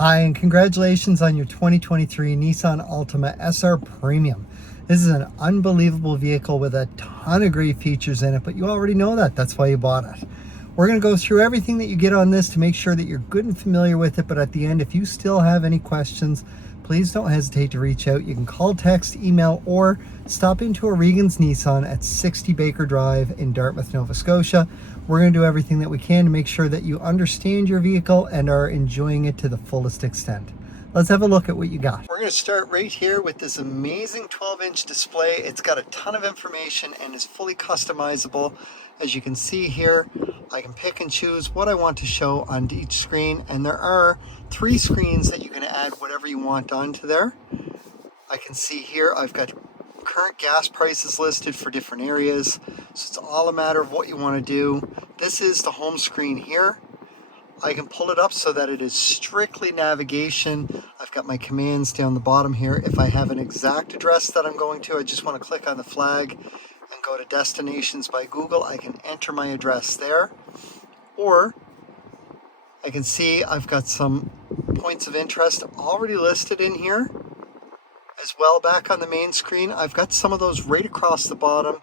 Hi, and congratulations on your 2023 Nissan Altima SR Premium. This is an unbelievable vehicle with a ton of great features in it, but you already know that. That's why you bought it. We're going to go through everything that you get on this to make sure that you're good and familiar with it, but at the end, if you still have any questions, please don't hesitate to reach out. You can call, text, email, or stop into O'Regan's Nissan at 60 Baker Drive in Dartmouth, Nova Scotia. We're going to do everything that we can to make sure that you understand your vehicle and are enjoying it to the fullest extent. Let's have a look at what you got. We're going to start right here with this amazing 12-inch display. It's got a ton of information and is fully customizable. As you can see here, I can pick and choose what I want to show on each screen, and there are 3 screens that you can add whatever you want onto there. I can see here I've got current gas prices listed for different areas, so it's all a matter of what you want to do. This is the home screen here. I can pull it up so that it is strictly navigation. I've got my commands down the bottom here. If I have an exact address that I'm going to, I just want to click on the flag and go to Destinations by Google. I can enter my address there, or I can see I've got some points of interest already listed in here as well. Back on the main screen, I've got some of those right across the bottom.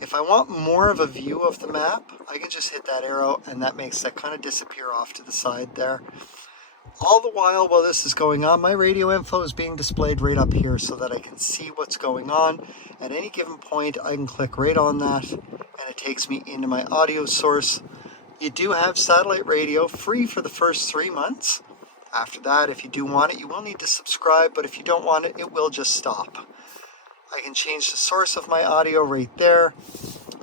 If I want more of a view of the map, I can just hit that arrow and that makes that kind of disappear off to the side there. All the while this is going on, my radio info is being displayed right up here so that I can see what's going on. At any given point, I can click right on that and it takes me into my audio source. You do have satellite radio free for the first 3 months. After that, if you do want it, you will need to subscribe, but if you don't want it, it will just stop. I can change the source of my audio right there.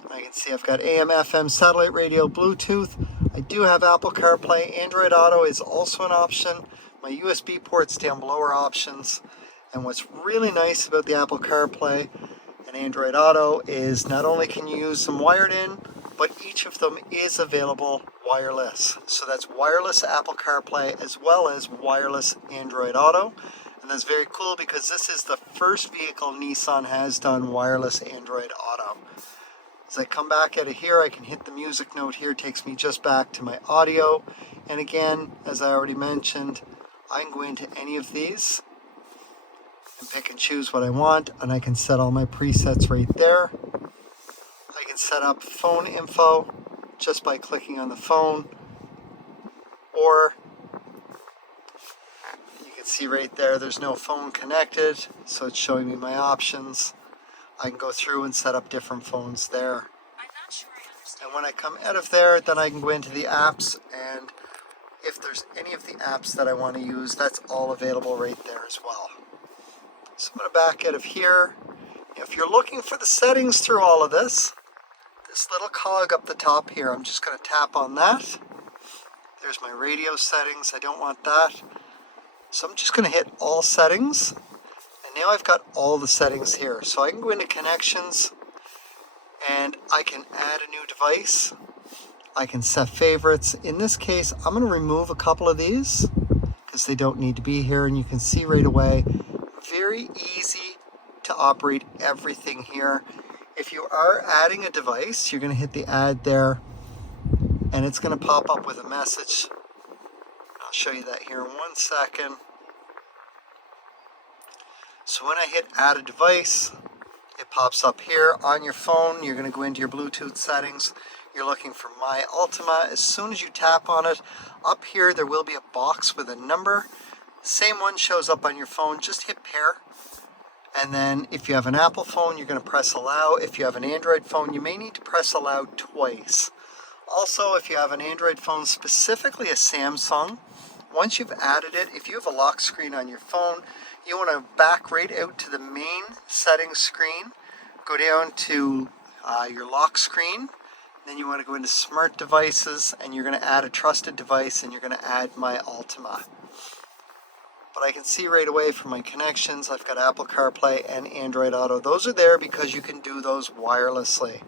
I can see I've got AM, FM, satellite radio, Bluetooth. I do have Apple CarPlay. Android Auto is also an option. My USB ports down below are options. And what's really nice about the Apple CarPlay and Android Auto is not only can you use them wired in, but each of them is available wireless. So that's wireless Apple CarPlay as well as wireless Android Auto. And that's very cool because this is the first vehicle Nissan has done wireless Android Auto. As I come back out of here, I can hit the music note here. It takes me just back to my audio. And again, as I already mentioned, I can go into any of these and pick and choose what I want. And I can set all my presets right there. I can set up phone info just by clicking on the phone, or you can see right there's no phone connected, so it's showing me my options. I can go through and set up different phones there. I'm not sure I understand. And when I come out of there, then I can go into the apps, and if there's any of the apps that I want to use, that's all available right there as well. So I'm going to back out of here. If you're looking for the settings through all of this little cog up the top here, I'm just going to tap on that. There's my radio settings. I don't want that. So I'm just going to hit all settings. And now I've got all the settings here. So I can go into connections and I can add a new device. I can set favorites. In this case, I'm going to remove a couple of these because they don't need to be here. And you can see right away, very easy to operate everything here. If you are adding a device, you're going to hit the add there and it's going to pop up with a message. I'll show you that here in 1 second. So when I hit add a device, it pops up here on your phone. You're going to go into your Bluetooth settings. You're looking for My Altima. As soon as you tap on it, up here there will be a box with a number. Same one shows up on your phone. Just hit pair. And then if you have an Apple phone, you're going to press allow. If you have an Android phone, you may need to press allow twice. Also, if you have an Android phone, specifically a Samsung, once you've added it, if you have a lock screen on your phone, you want to back right out to the main settings screen, go down to your lock screen, then you want to go into smart devices, and you're going to add a trusted device, and you're going to add My Altima. But I can see right away from my connections, I've got Apple CarPlay and Android Auto. Those are there because you can do those wirelessly.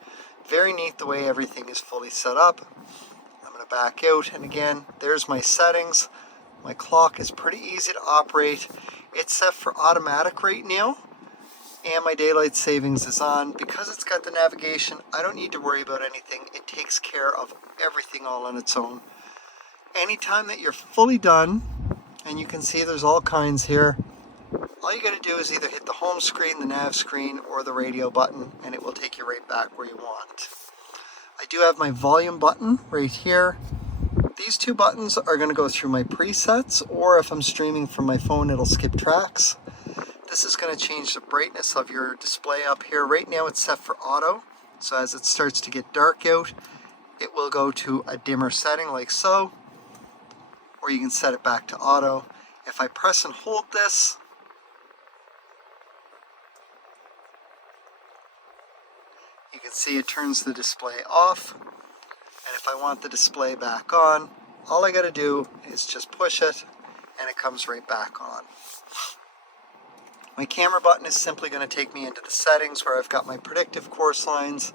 Very neat the way everything is fully set up. I'm going to back out, and again, there's my settings. My clock is pretty easy to operate. It's set for automatic right now, and my daylight savings is on. Because it's got the navigation, I don't need to worry about anything. It takes care of everything all on its own. Anytime that you're fully done, And you can see there's all kinds here. All you got to do is either hit the home screen, the nav screen, or the radio button, and it will take you right back where you want. I do have my volume button right here. These two buttons are going to go through my presets, or if I'm streaming from my phone, it'll skip tracks. This is going to change the brightness of your display up here. Right now it's set for auto, so as it starts to get dark out, it will go to a dimmer setting like so, or you can set it back to auto. If I press and hold this, you can see it turns the display off. And if I want the display back on, all I got to do is just push it and it comes right back on. My camera button is simply going to take me into the settings where I've got my predictive course lines,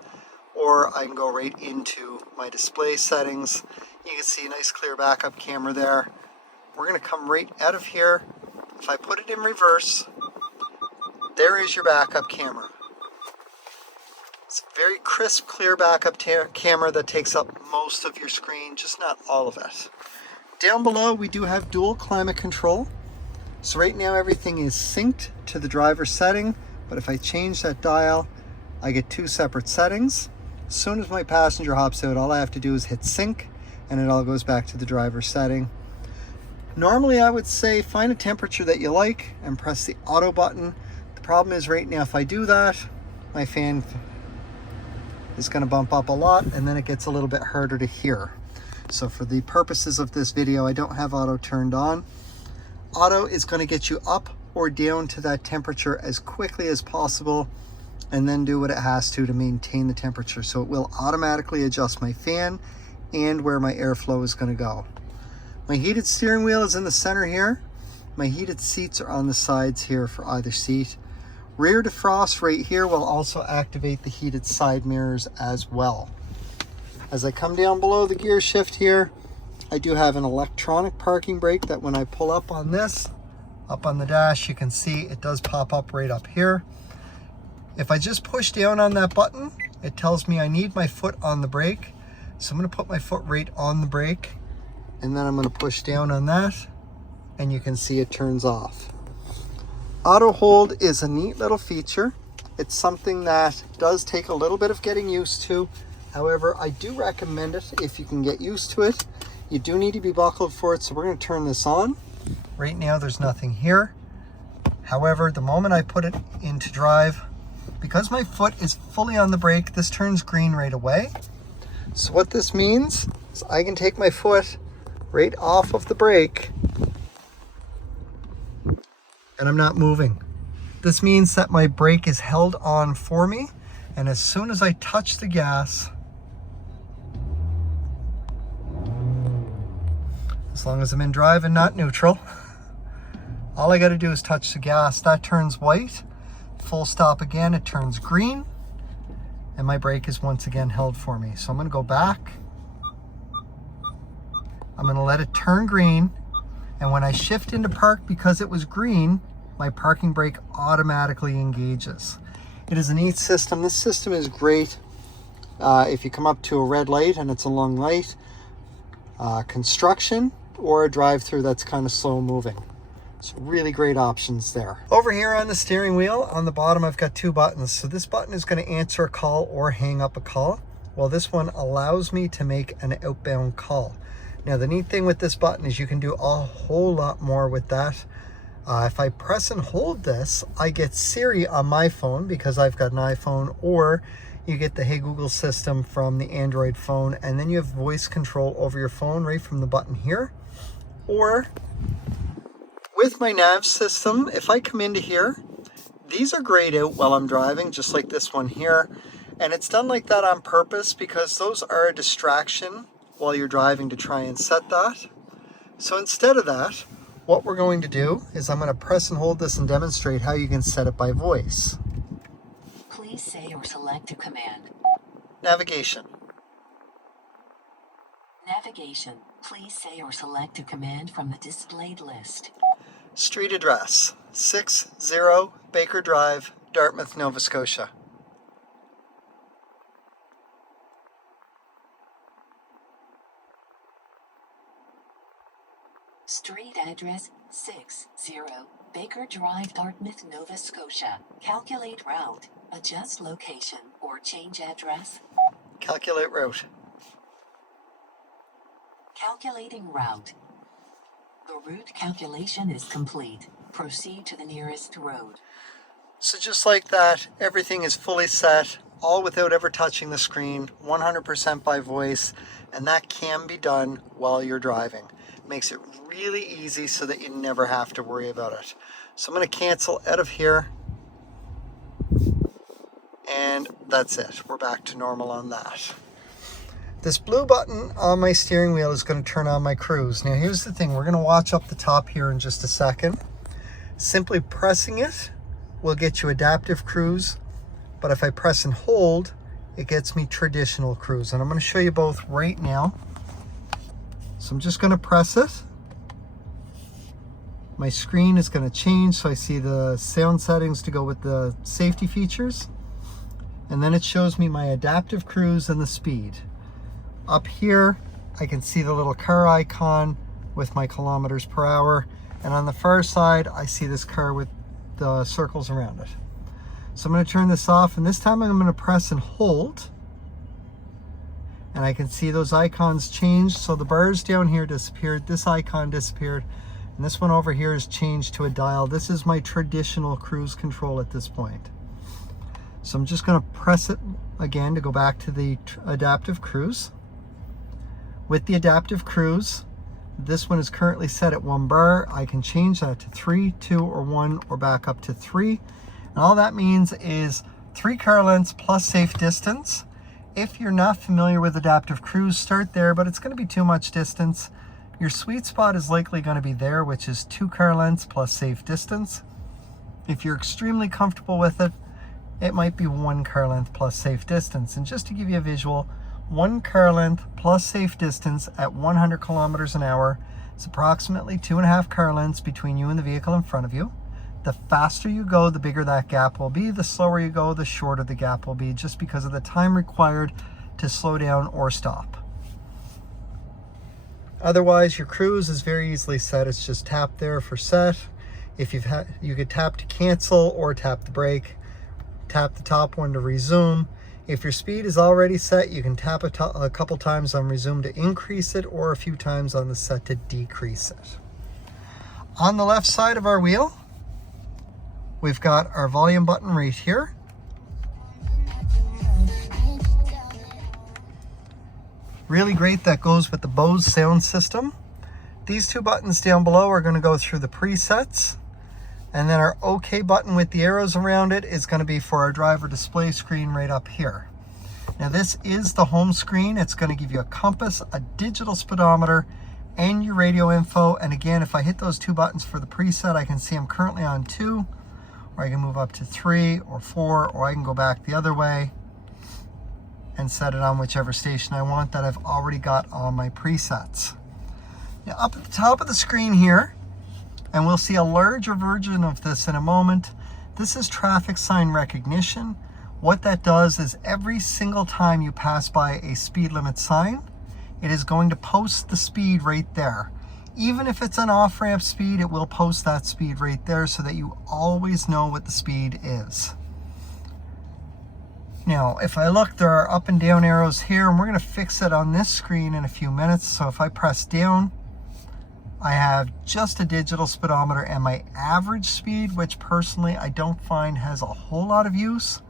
or I can go right into my display settings. You can see a nice clear backup camera there. We're going to come right out of here. If I put it in reverse, there is your backup camera. It's a very crisp, clear backup camera that takes up most of your screen, just not all of it. Down below, we do have dual climate control. So right now everything is synced to the driver setting, but if I change that dial, I get two separate settings. As soon as my passenger hops out, all I have to do is hit sync, and it all goes back to the driver setting. Normally I would say find a temperature that you like and press the auto button. The problem is right now if I do that, my fan is going to bump up a lot, and then it gets a little bit harder to hear. So for the purposes of this video, I don't have auto turned on. Auto is going to get you up or down to that temperature as quickly as possible, and then do what it has to maintain the temperature. So it will automatically adjust my fan and where my airflow is going to go. My heated steering wheel is in the center here. My heated seats are on the sides here for either seat. Rear defrost right here will also activate the heated side mirrors as well. As I come down below the gear shift here, I do have an electronic parking brake that when I pull up on this, up on the dash, you can see it does pop up right up here. If I just push down on that button, it tells me I need my foot on the brake. So I'm going to put my foot right on the brake, and then I'm going to push down on that, and you can see it turns off. Auto hold is a neat little feature. It's something that does take a little bit of getting used to. However, I do recommend it if you can get used to it. You do need to be buckled for it, so we're going to turn this on. Right now there's nothing here. However, the moment I put it into drive, because my foot is fully on the brake, this turns green right away. So what this means is I can take my foot right off of the brake and I'm not moving. This means that my brake is held on for me, and as soon as I touch the gas, as long as I'm in drive and not neutral, all I got to do is touch the gas. That turns white. Full stop again, it turns green, and my brake is once again held for me. So I'm going to go back. I'm going to let it turn green, and when I shift into park, because it was green, my parking brake automatically engages. It is a neat system. This system is great if you come up to a red light and it's a long light, construction, or a drive-through that's kind of slow moving. So really great options there. Over here on the steering wheel, on the bottom, I've got two buttons. So this button is going to answer a call or hang up a call. Well, this one allows me to make an outbound call. Now, the neat thing with this button is you can do a whole lot more with that. If I press and hold this, I get Siri on my phone because I've got an iPhone, or you get the Hey Google system from the Android phone, and then you have voice control over your phone right from the button here. Or with my nav system, if I come into here, these are grayed out while I'm driving, just like this one here. And it's done like that on purpose because those are a distraction while you're driving to try and set that. So instead of that, what we're going to do is I'm going to press and hold this and demonstrate how you can set it by voice. Please say or select a command. Navigation. Navigation. Please say or select a command from the displayed list. Street address, 60 Baker Drive, Dartmouth, Nova Scotia. Street address 60 Baker Drive, Dartmouth, Nova Scotia. Calculate route. Adjust location or change address. Calculate route. Calculating route. The route calculation is complete. Proceed to the nearest road. So just like that, everything is fully set, all without ever touching the screen, 100% by voice, and that can be done while you're driving. Makes it really easy so that you never have to worry about it. So I'm going to cancel out of here, and that's it. We're back to normal on that. This blue button on my steering wheel is going to turn on my cruise. Now here's the thing, we're going to watch up the top here in just a second. Simply pressing it will get you adaptive cruise, but if I press and hold, it gets me traditional cruise. And I'm going to show you both right now. So I'm just going to press it. My screen is going to change, so I see the sound settings to go with the safety features. And then it shows me my adaptive cruise and the speed. Up here, I can see the little car icon with my kilometers per hour. And on the far side, I see this car with the circles around it. So I'm going to turn this off, and this time I'm going to press and hold. And I can see those icons change. So the bars down here disappeared, this icon disappeared, and this one over here is changed to a dial. This is my traditional cruise control at this point. So I'm just going to press it again to go back to the adaptive cruise. With the adaptive cruise, this one is currently set at 1 bar. I can change that to 3, 2, or 1, or back up to 3. And all that means is 3 car lengths plus safe distance. If you're not familiar with adaptive cruise, start there, but it's going to be too much distance. Your sweet spot is likely going to be there, which is 2 car lengths plus safe distance. If you're extremely comfortable with it, it might be 1 car length plus safe distance. And just to give you a visual, 1 car length plus safe distance at 100 kilometers an hour is approximately 2.5 car lengths between you and the vehicle in front of you. The faster you go, the bigger that gap will be. The slower you go, the shorter the gap will be, just because of the time required to slow down or stop. Otherwise, your cruise is very easily set. It's just tap there for set. If you could tap to cancel or tap the brake. Tap the top one to resume. If your speed is already set, you can tap a couple times on resume to increase it, or a few times on the set to decrease it. On the left side of our wheel, we've got our volume button right here. Really great, that goes with the Bose sound system. These 2 buttons down below are going to go through the presets. And then our OK button with the arrows around it is going to be for our driver display screen right up here. Now this is the home screen. It's going to give you a compass, a digital speedometer, and your radio info. And again, if I hit those 2 buttons for the preset, I can see I'm currently on 2, or I can move up to 3 or 4, or I can go back the other way and set it on whichever station I want that I've already got on my presets. Now up at the top of the screen here, and we'll see a larger version of this in a moment, this is traffic sign recognition. What that does is every single time you pass by a speed limit sign, it is going to post the speed right there. Even if it's an off-ramp speed, it will post that speed right there so that you always know what the speed is. Now, if I look, there are up and down arrows here, and we're going to fix it on this screen in a few minutes. So if I press down, I have just a digital speedometer and my average speed, which personally I don't find has a whole lot of use.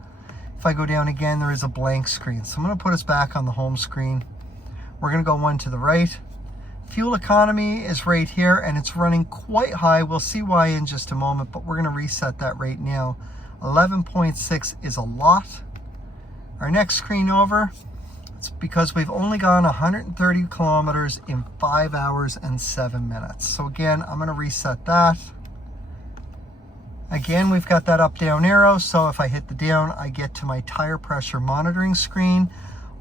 If I go down again, there is a blank screen. So I'm going to put us back on the home screen. We're going to go one to the right. Fuel economy is right here, and it's running quite high. We'll see why in just a moment, but we're going to reset that right now. 11.6 is a lot. Our next screen over, it's because we've only gone 130 kilometers in 5 hours and 7 minutes. So again, I'm going to reset that. Again, we've got that up down arrow, so if I hit the down, I get to my tire pressure monitoring screen.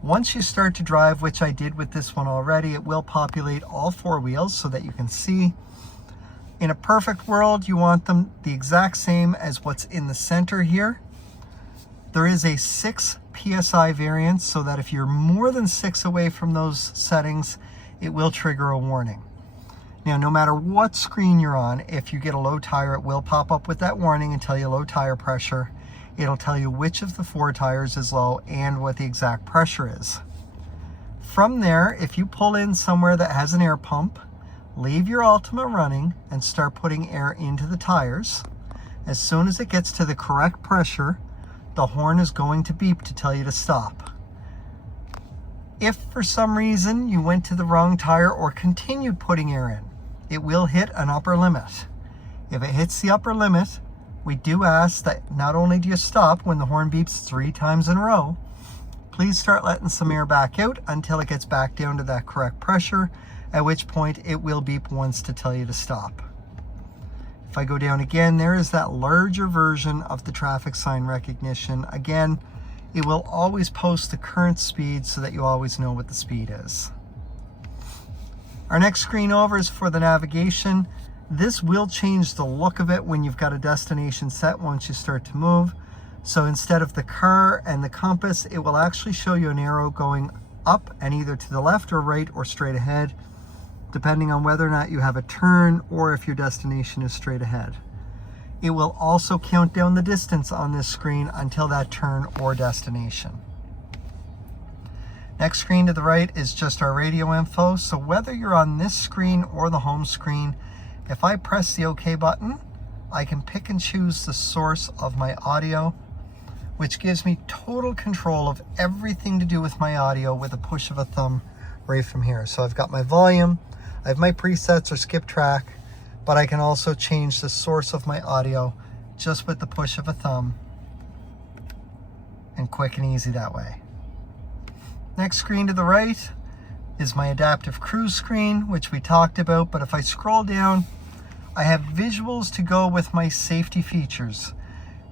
Once you start to drive, which I did with this one already, it will populate all 4 wheels so that you can see. In a perfect world, you want them the exact same as what's in the center here. There is a 6 PSI variance, so that if you're more than 6 away from those settings, it will trigger a warning. Now, no matter what screen you're on, if you get a low tire, it will pop up with that warning and tell you low tire pressure. It'll tell you which of the 4 tires is low and what the exact pressure is. From there, if you pull in somewhere that has an air pump, leave your Altima running and start putting air into the tires. As soon as it gets to the correct pressure, the horn is going to beep to tell you to stop. If for some reason you went to the wrong tire or continued putting air in, it will hit an upper limit. If it hits the upper limit, we do ask that not only do you stop when the horn beeps 3 times in a row, please start letting some air back out until it gets back down to that correct pressure, at which point it will beep once to tell you to stop. If I go down again, there is that larger version of the traffic sign recognition. Again, it will always post the current speed so that you always know what the speed is. Our next screen over is for the navigation. This will change the look of it when you've got a destination set once you start to move. So instead of the car and the compass, it will actually show you an arrow going up and either to the left or right or straight ahead, depending on whether or not you have a turn or if your destination is straight ahead. It will also count down the distance on this screen until that turn or destination. Next screen to the right is just our radio info. So whether you're on this screen or the home screen, if I press the OK button, I can pick and choose the source of my audio, which gives me total control of everything to do with my audio with a push of a thumb right from here. So I've got my volume, I have my presets or skip track, but I can also change the source of my audio just with the push of a thumb, and quick and easy that way. Next screen to the right is my adaptive cruise screen, which we talked about, but if I scroll down, I have visuals to go with my safety features.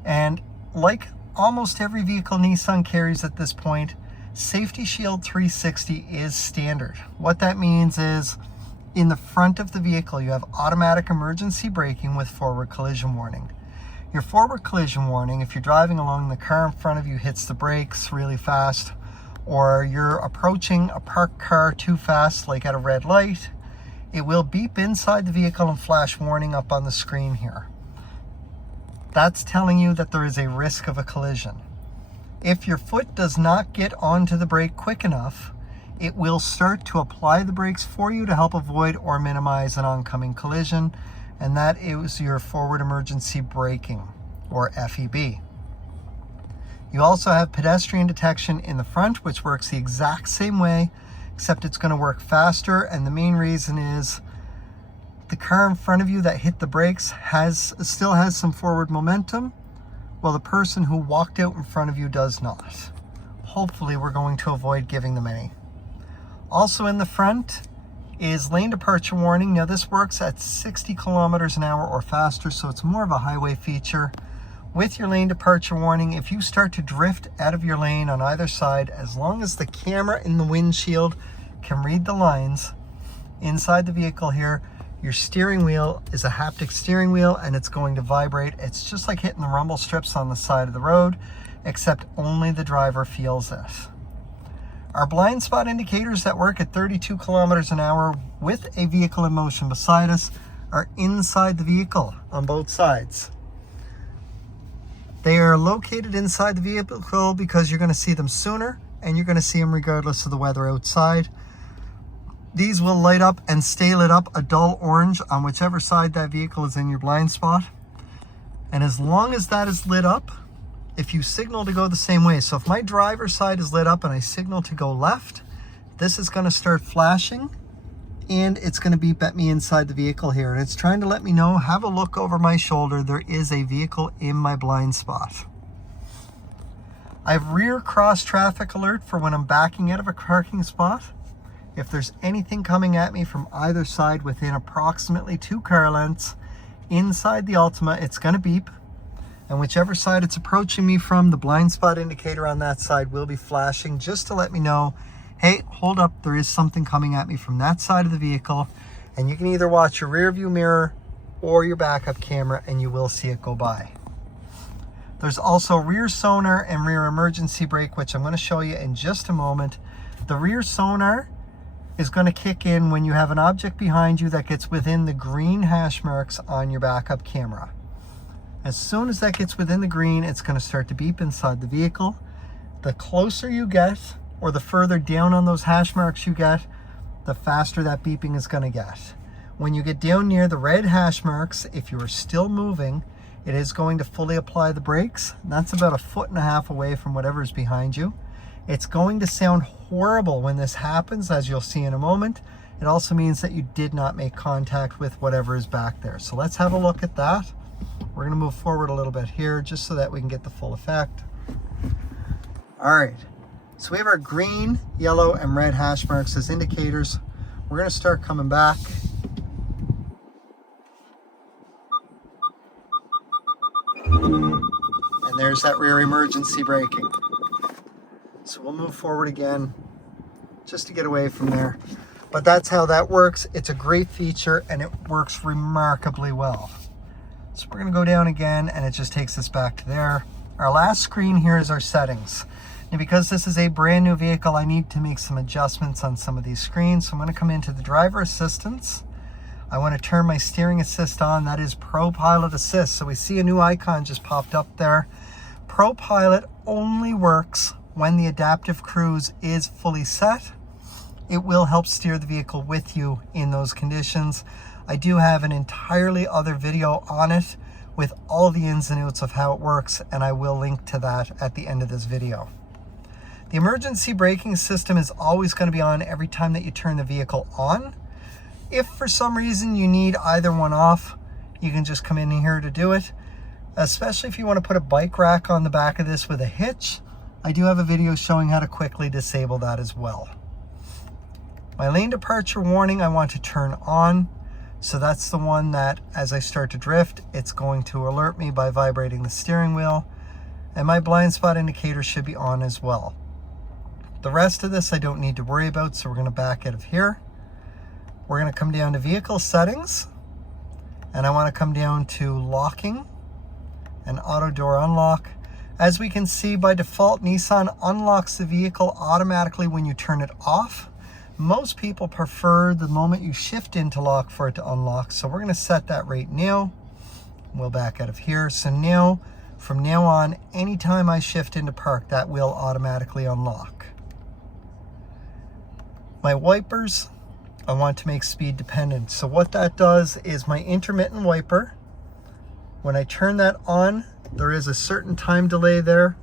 And like almost every vehicle Nissan carries at this point, Safety Shield 360 is standard. What that means is in the front of the vehicle, you have automatic emergency braking with forward collision warning. Your forward collision warning, if you're driving along, the car in front of you hits the brakes really fast, or you're approaching a parked car too fast, like at a red light, it will beep inside the vehicle and flash warning up on the screen here. That's telling you that there is a risk of a collision. If your foot does not get onto the brake quick enough, it will start to apply the brakes for you to help avoid or minimize an oncoming collision, and that is your forward emergency braking, or FEB. You also have pedestrian detection in the front, which works the exact same way, except it's going to work faster, and the main reason is the car in front of you that hit the brakes still has some forward momentum, while the person who walked out in front of you does not. Hopefully we're going to avoid giving them any. Also in the front is lane departure warning. Now this works at 60 kilometers an hour or faster, so it's more of a highway feature. With your lane departure warning, if you start to drift out of your lane on either side, as long as the camera in the windshield can read the lines inside the vehicle here, your steering wheel is a haptic steering wheel and it's going to vibrate. It's just like hitting the rumble strips on the side of the road, except only the driver feels it. Our blind spot indicators that work at 32 kilometers an hour with a vehicle in motion beside us are inside the vehicle on both sides. They are located inside the vehicle because you're going to see them sooner and you're going to see them regardless of the weather outside. These will light up and stay lit up a dull orange on whichever side that vehicle is in your blind spot. And as long as that is lit up, if you signal to go the same way, so if my driver's side is lit up and I signal to go left, this is going to start flashing and it's going to beep at me inside the vehicle here. And it's trying to let me know, have a look over my shoulder, there is a vehicle in my blind spot. I have rear cross traffic alert for when I'm backing out of a parking spot. If there's anything coming at me from either side within approximately 2 car lengths inside the Altima, it's going to beep. And whichever side it's approaching me from, the blind spot indicator on that side will be flashing just to let me know, hey, hold up, there is something coming at me from that side of the vehicle. And you can either watch your rear view mirror or your backup camera and you will see it go by. There's also rear sonar and rear emergency brake, which I'm going to show you in just a moment. The rear sonar is going to kick in when you have an object behind you that gets within the green hash marks on your backup camera. As soon as that gets within the green, it's going to start to beep inside the vehicle. The closer you get, or the further down on those hash marks you get, the faster that beeping is going to get. When you get down near the red hash marks, if you are still moving, it is going to fully apply the brakes. That's about 1.5 feet away from whatever is behind you. It's going to sound horrible when this happens, as you'll see in a moment. It also means that you did not make contact with whatever is back there. So let's have a look at that. We're going to move forward a little bit here just so that we can get the full effect. All right, so we have our green, yellow, and red hash marks as indicators. We're going to start coming back. And there's that rear emergency braking. So we'll move forward again just to get away from there. But that's how that works. It's a great feature and it works remarkably well. So we're going to go down again and it just takes us back to there. Our last screen here is our settings. Now because this is a brand new vehicle, I need to make some adjustments on some of these screens. So I'm going to come into the driver assistance. I want to turn my steering assist on. That is Pro Pilot Assist. So we see a new icon just popped up there. Pro Pilot only works when the adaptive cruise is fully set. It will help steer the vehicle with you in those conditions. I do have an entirely other video on it with all the ins and outs of how it works, and I will link to that at the end of this video. The emergency braking system is always going to be on every time that you turn the vehicle on. If for some reason you need either one off, you can just come in here to do it, especially if you want to put a bike rack on the back of this with a hitch. I do have a video showing how to quickly disable that as well. My lane departure warning I want to turn on. So that's the one that as I start to drift, it's going to alert me by vibrating the steering wheel. And my blind spot indicator should be on as well. The rest of this I don't need to worry about, so we're going to back out of here. We're going to come down to vehicle settings. And I want to come down to locking and auto door unlock. As we can see, by default, Nissan unlocks the vehicle automatically when you turn it off. Most people prefer the moment you shift into lock for it to unlock. So we're going to set that right now. We'll back out of here. So now, from now on, anytime I shift into park, that will automatically unlock. My wipers, I want to make speed dependent. So what that does is my intermittent wiper, when I turn that on, there is a certain time delay there.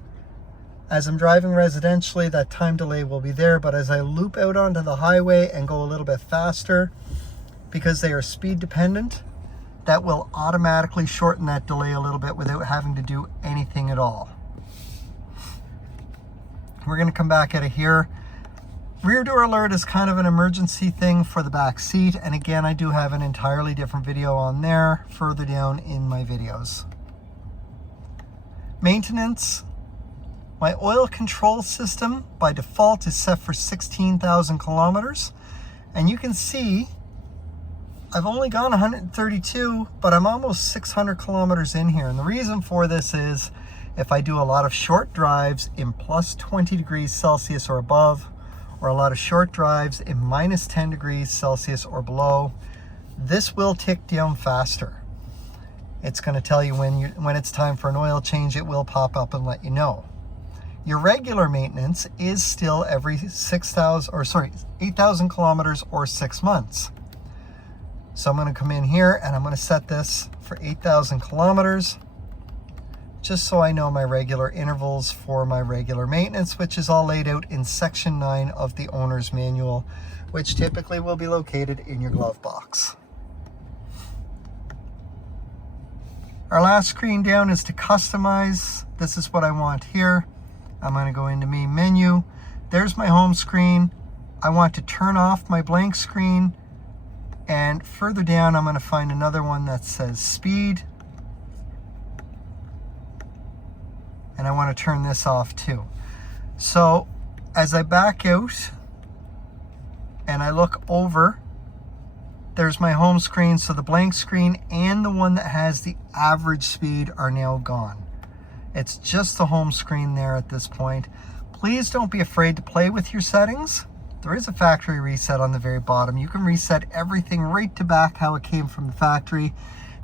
As I'm driving residentially, that time delay will be there, but as I loop out onto the highway and go a little bit faster, because they are speed dependent, that will automatically shorten that delay a little bit without having to do anything at all. We're going to come back out of here. Rear door alert is kind of an emergency thing for the back seat, and again, I do have an entirely different video on there further down in my videos. Maintenance. My oil control system by default is set for 16,000 kilometers. And you can see I've only gone 132, but I'm almost 600 kilometers in here. And the reason for this is if I do a lot of short drives in plus 20 degrees Celsius or above, or a lot of short drives in minus 10 degrees Celsius or below, this will tick down faster. It's going to tell you when it's time for an oil change. It will pop up and let you know. Your regular maintenance is still every 8,000 kilometers or 6 months. So I'm going to come in here and I'm going to set this for 8,000 kilometers, just so I know my regular intervals for my regular maintenance, which is all laid out in section 9 of the owner's manual, which typically will be located in your glove box. Our last screen down is to customize. This is what I want here. I'm going to go into me menu. There's my home screen. I want to turn off my blank screen. And further down, I'm going to find another one that says speed. And I want to turn this off too. So as I back out and I look over, there's my home screen. So the blank screen and the one that has the average speed are now gone. It's just the home screen there at this point. Please don't be afraid to play with your settings. There is a factory reset on the very bottom. You can reset everything right to back how it came from the factory.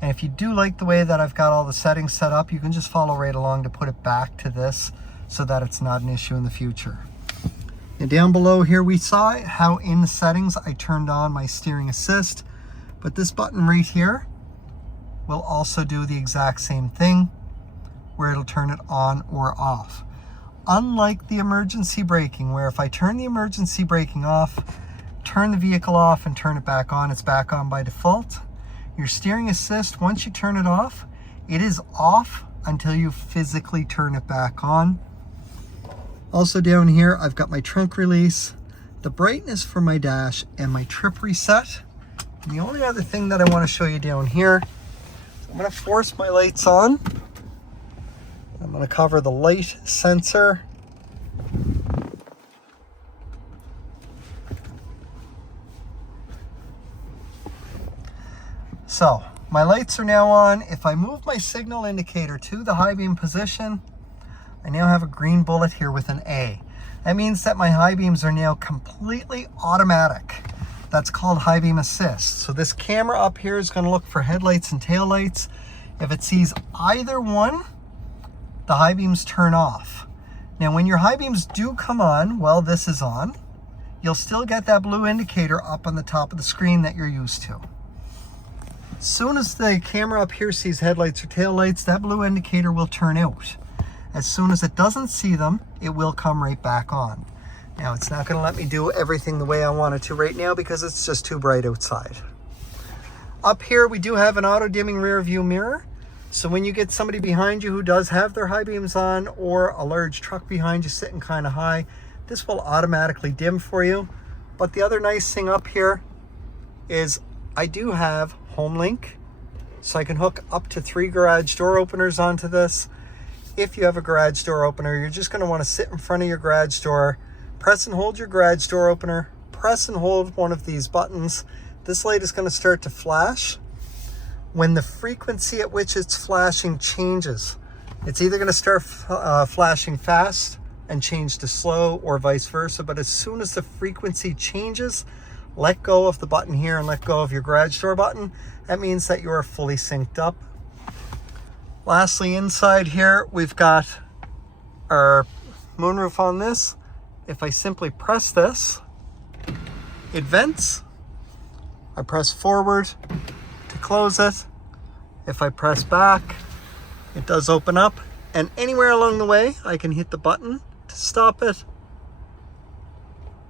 And if you do like the way that I've got all the settings set up, you can just follow right along to put it back to this so that it's not an issue in the future. And down below here we saw how in the settings I turned on my steering assist, but this button right here will also do the exact same thing where it'll turn it on or off. Unlike the emergency braking, where if I turn the emergency braking off, turn the vehicle off and turn it back on, it's back on by default. Your steering assist, once you turn it off, it is off until you physically turn it back on. Also down here, I've got my trunk release, the brightness for my dash, and my trip reset. And the only other thing that I want to show you down here, I'm going to force my lights on. I'm going to cover the light sensor. So my lights are now on. If I move my signal indicator to the high beam position, I now have a green bullet here with an A. That means that my high beams are now completely automatic. That's called high beam assist. So this camera up here is going to look for headlights and taillights. If it sees either one, the high beams turn off. Now when your high beams do come on, while this is on, you'll still get that blue indicator up on the top of the screen that you're used to. As soon as the camera up here sees headlights or taillights, that blue indicator will turn out. As soon as it doesn't see them, it will come right back on. Now it's not going to let me do everything the way I want it to right now because it's just too bright outside. Up here we do have an auto dimming rear view mirror. So when you get somebody behind you who does have their high beams on, or a large truck behind you sitting kind of high, this will automatically dim for you. But the other nice thing up here is I do have home link, so I can hook up to 3 garage door openers onto this. If you have a garage door opener, you're just going to want to sit in front of your garage door, press and hold your garage door opener, press and hold one of these buttons. This light is going to start to flash. When the frequency at which it's flashing changes, it's either going to start flashing fast and change to slow, or vice versa. But as soon as the frequency changes, let go of the button here and let go of your garage door button. That means that you are fully synced up. Lastly, inside here, we've got our moonroof on this. If I simply press this, it vents. I press forward to close it. If I press back, it does open up. And anywhere along the way, I can hit the button to stop it,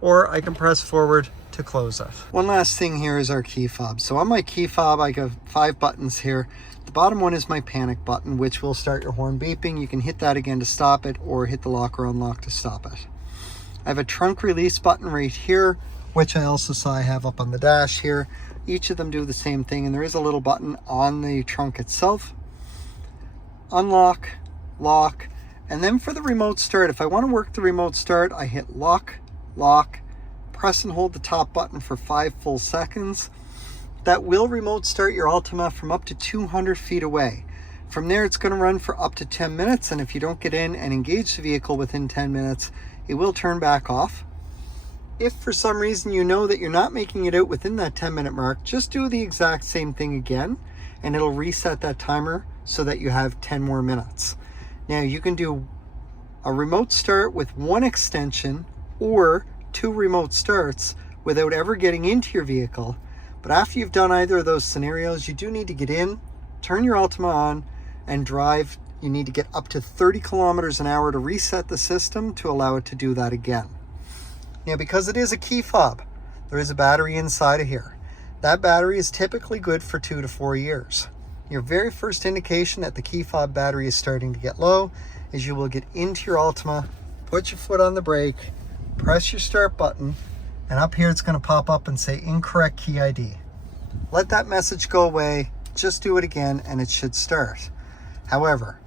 or I can press forward to close it. One last thing here is our key fob. So on my key fob, I got 5 buttons here. The bottom one is my panic button, which will start your horn beeping. You can hit that again to stop it, or hit the lock or unlock to stop it. I have a trunk release button right here, which I also saw I have up on the dash here. Each of them do the same thing, and there is a little button on the trunk itself. Unlock, lock, and then for the remote start, if I want to work the remote start, I hit lock, lock, press and hold the top button for 5 full seconds. That will remote start your Altima from up to 200 feet away. From there, it's going to run for up to 10 minutes, and if you don't get in and engage the vehicle within 10 minutes, it will turn back off. If for some reason you know that you're not making it out within that 10-minute mark, just do the exact same thing again, and it'll reset that timer so that you have 10 more minutes. Now you can do a remote start with 1 extension or 2 remote starts without ever getting into your vehicle. But after you've done either of those scenarios, you do need to get in, turn your Altima on, and drive. You need to get up to 30 kilometers an hour to reset the system to allow it to do that again. Now, because it is a key fob, there is a battery inside of here. That battery is typically good for 2 to 4 years. Your very first indication that the key fob battery is starting to get low is you will get into your Altima, put your foot on the brake, press your start button, and up here it's going to pop up and say incorrect key ID. Let that message go away, just do it again, and it should start. However,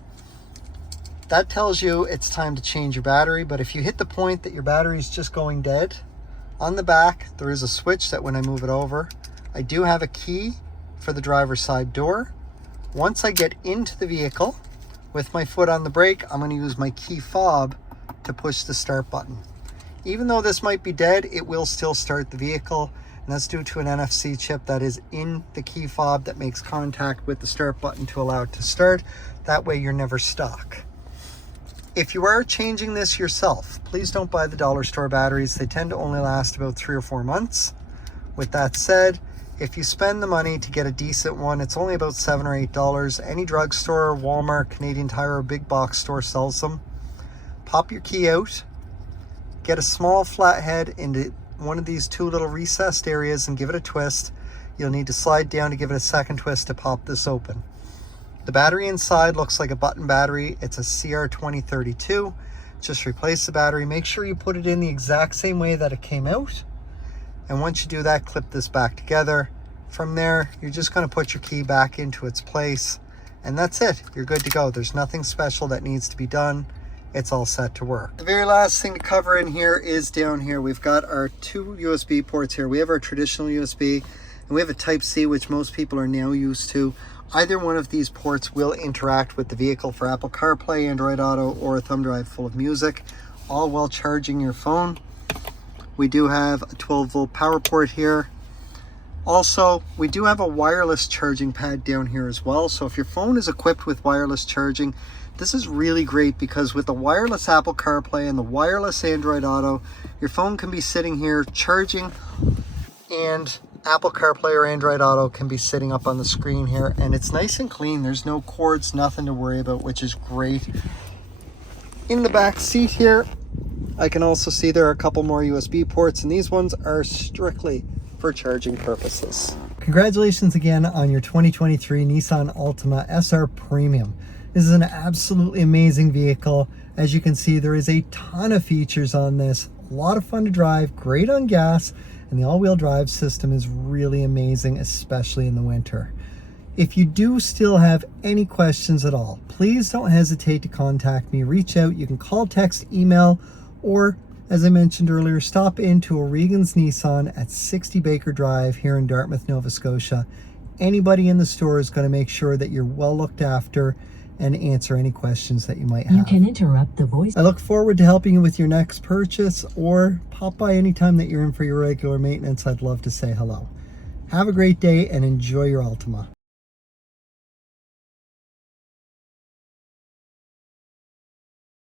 that tells you it's time to change your battery, but if you hit the point that your battery is just going dead, on the back there is a switch that when I move it over, I do have a key for the driver's side door. Once I get into the vehicle with my foot on the brake, I'm going to use my key fob to push the start button. Even though this might be dead, it will still start the vehicle, and that's due to an NFC chip that is in the key fob that makes contact with the start button to allow it to start. That way you're never stuck. If you are changing this yourself, please don't buy the dollar store batteries. They tend to only last about 3 or 4 months. With that said, if you spend the money to get a decent one, it's only about $7 or $8. Any drugstore, Walmart, Canadian Tire, or big box store sells them. Pop your key out, get a small flathead into one of these 2 little recessed areas and give it a twist. You'll need to slide down to give it a second twist to pop this open. The battery inside looks like a button battery. It's a CR2032. Just replace the battery. Make sure you put it in the exact same way that it came out. And once you do that, clip this back together. From there, you're just going to put your key back into its place. And that's it. You're good to go. There's nothing special that needs to be done. It's all set to work. The very last thing to cover in here is down here. We've got our 2 USB ports here. We have our traditional USB and we have a Type-C, which most people are now used to. Either one of these ports will interact with the vehicle for Apple CarPlay, Android Auto, or a thumb drive full of music, all while charging your phone. We do have a 12-volt power port here. Also, we do have a wireless charging pad down here as well. So if your phone is equipped with wireless charging, this is really great because with the wireless Apple CarPlay and the wireless Android Auto, your phone can be sitting here charging and Apple CarPlay or Android Auto can be sitting up on the screen here, and it's nice and clean. There's no cords, nothing to worry about, which is great. In the back seat here, I can also see there are a couple more USB ports, and these ones are strictly for charging purposes. Congratulations again on your 2023 Nissan Altima SR Premium. This is an absolutely amazing vehicle. As you can see, there is a ton of features on this. A lot of fun to drive, great on gas, and the all-wheel drive system is really amazing, especially in the winter. If you do still have any questions at all, please don't hesitate to contact me. Reach out. You can call, text, email, or as I mentioned earlier, stop into O'Regan's Nissan at 60 Baker Drive here in Dartmouth, Nova Scotia. Anybody in the store is going to make sure that you're well looked after and answer any questions that you might have. You can interrupt the voice. I look forward to helping you with your next purchase, or pop by anytime that you're in for your regular maintenance. I'd love to say hello. Have a great day and enjoy your Altima.